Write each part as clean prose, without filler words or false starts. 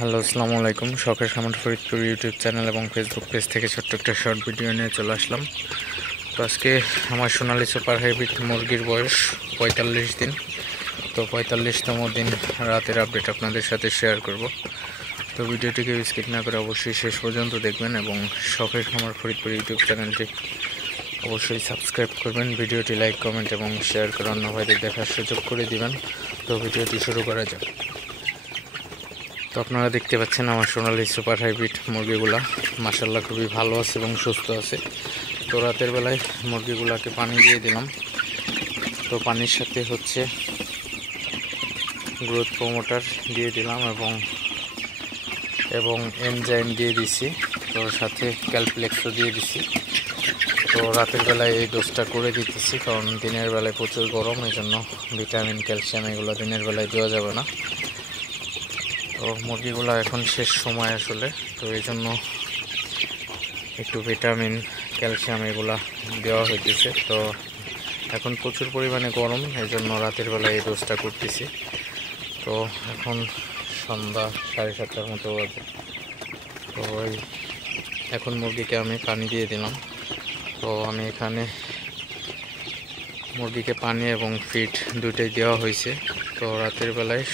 Hello, আসসালামু আলাইকুম। শখের খামার ফরিদপুর ইউটিউব চ্যানেল এবং ফেসবুক পেজ থেকে ছোট্ট একটা শর্ট ভিডিও নিয়ে চলে আসলাম। তো আজকে আমার সোনালি সুপার হাইব্রিড মুরগির বয়স ৪৫ দিন। তো ৪৫তম দিন রাতের আপডেট আপনাদের সাথে শেয়ার করব। তো ভিডিওটিকে স্কিপ না করে অবশ্যই শেষ পর্যন্ত দেখবেন এবং শখের খামার ফরিদপুর ইউটিউব চ্যানেলটি অবশ্যই সাবস্ক্রাইব করবেন। ভিডিওটি লাইক, কমেন্ট এবং শেয়ার করে অন্য ভাইদের দেখার সুযোগ করে দিবেন। তো ভিডিওটি শুরু করা যাক। তো আপনারা দেখতে পাচ্ছেন আমার সোনালি সুপার হাইব্রিড মুরগিগুলা মাশাআল্লাহ খুবই ভালো আছে এবং সুস্থ আছে। তো রাতের বেলায় মুরগিগুলাকে পানি দিয়ে দিলাম। তো পানির সাথে হচ্ছে গ্রোথ প্রমোটার দিয়ে দিলাম এবং এনজাইম দিয়ে দিছি। তো সাথে ক্যালপ্লেক্সও দিয়ে দিছি। তো রাতের বেলায় এই ডোজটা করে দিতেছি, কারণ দিনের বেলায় প্রচুর গরম, এই জন্য ভিটামিন, ক্যালসিয়াম এগুলো দিনের বেলায় দেওয়া যাবে না। তো মুরগিগুলো এখন শেষ সময় আসলে, তো এই জন্য একটু ভিটামিন, ক্যালসিয়াম এগুলা দেওয়া হইতেছে। তো এখন প্রচুর পরিমাণে গরম, এই জন্য রাতের বেলায় এই ডোজটা করতেছি। তো এখন সন্ধ্যা 7:30টার মতো বাজে। তো এখন মুরগিকে আমি পানি দিয়ে দিলাম। তো আমি এখানে মুরগিকে পানি এবং ফিড দুটোই দেওয়া হয়েছে। তো রাতের বেলায়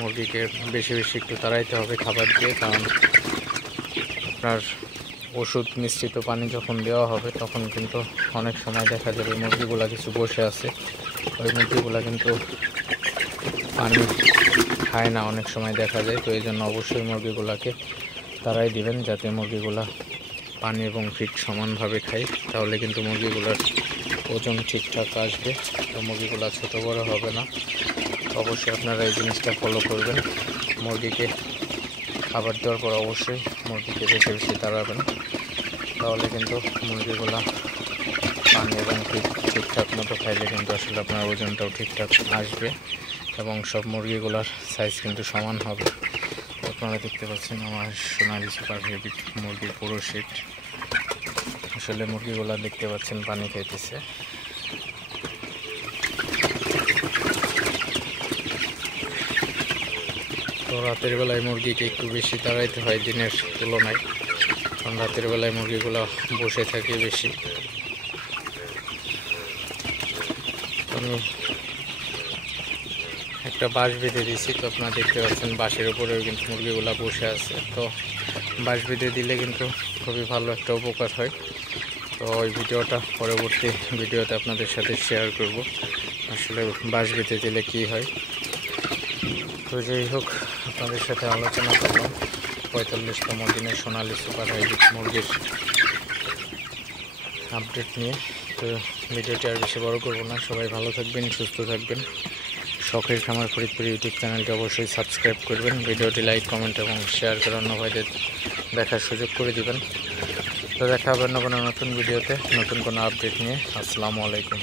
মুরগিকে বেশি বেশি একটু তাড়াইতে হবে খাবার দিয়ে, কারণ আপনার ওষুধ মিশ্রিত পানি যখন দেওয়া হবে তখন কিন্তু অনেক সময় দেখা যাবে মুরগিগুলা কিছু বসে আছে, ওই মুরগিগুলা কিন্তু পানি খায় না, অনেক সময় দেখা যায়। তো এই জন্য অবশ্যই মুরগিগুলাকে তাড়াই দিবেন, যাতে মুরগিগুলা পানি এবং ফিড সমানভাবে খায়, তাহলে কিন্তু মুরগিগুলার ওজন ঠিকঠাক আসবে। তো মুরগিগুলা ছোটো বড় হবে না। অবশ্যই আপনারা এই জিনিসটা ফলো করবেন। মুরগিকে খাবার দেওয়ার পর অবশ্যই মুরগিকে বেশি বেশি তাড়াবেন, তাহলে কিন্তু মুরগিগুলা পানি এবং ফিড ঠিকঠাক মতো খাইলে কিন্তু আসলে আপনার ওজনটাও ঠিকঠাক আসবে এবং সব মুরগিগুলার সাইজ কিন্তু সমান হবে। আপনারা দেখতে পাচ্ছেন আমার সোনালি সুপার হাইব্রিড মুরগির পুরো সেট। আসলে মুরগিগুলা দেখতে পাচ্ছেন পানি খাইতেছে। তো রাতের বেলায় মুরগিকে একটু বেশি তাড়াইতে হয় দিনের তুলনায়, কারণ রাতের বেলায় মুরগিগুলো বসে থাকে বেশি। আমি একটা বাঁশ বেঁধে দিয়েছি, তো আপনারা দেখতে পাচ্ছেন বাঁশের উপরেও কিন্তু মুরগিগুলো বসে আছে। তো বাঁশ বেঁধে দিলে কিন্তু খুবই ভালো একটা উপকার হয়। তো ওই ভিডিওটা পরবর্তী ভিডিওতে আপনাদের সাথে শেয়ার করব, আসলে বাঁশ বেঁধে দিলে কী হয়। তো যাই হোক, আপনাদের সাথে আলোচনা করলাম ৪৫তম দিনের সোনালি সুপার হাইব্রিড মুরগির আপডেট নিয়ে। তো ভিডিওটি আর বেশি বড় করব না। সবাই ভালো থাকবেন, সুস্থ থাকবেন। শখের খামার ফরিদপুর ইউটিউব চ্যানেলটি অবশ্যই সাবস্ক্রাইব করবেন। ভিডিওটি লাইক, কমেন্ট এবং শেয়ার করে অন্য ভাইদের দেখার সুযোগ করে দিবেন। তো দেখা হবে অন্য কোনো নতুন ভিডিওতে, নতুন কোনো আপডেট নিয়ে। আসসালামু আলাইকুম।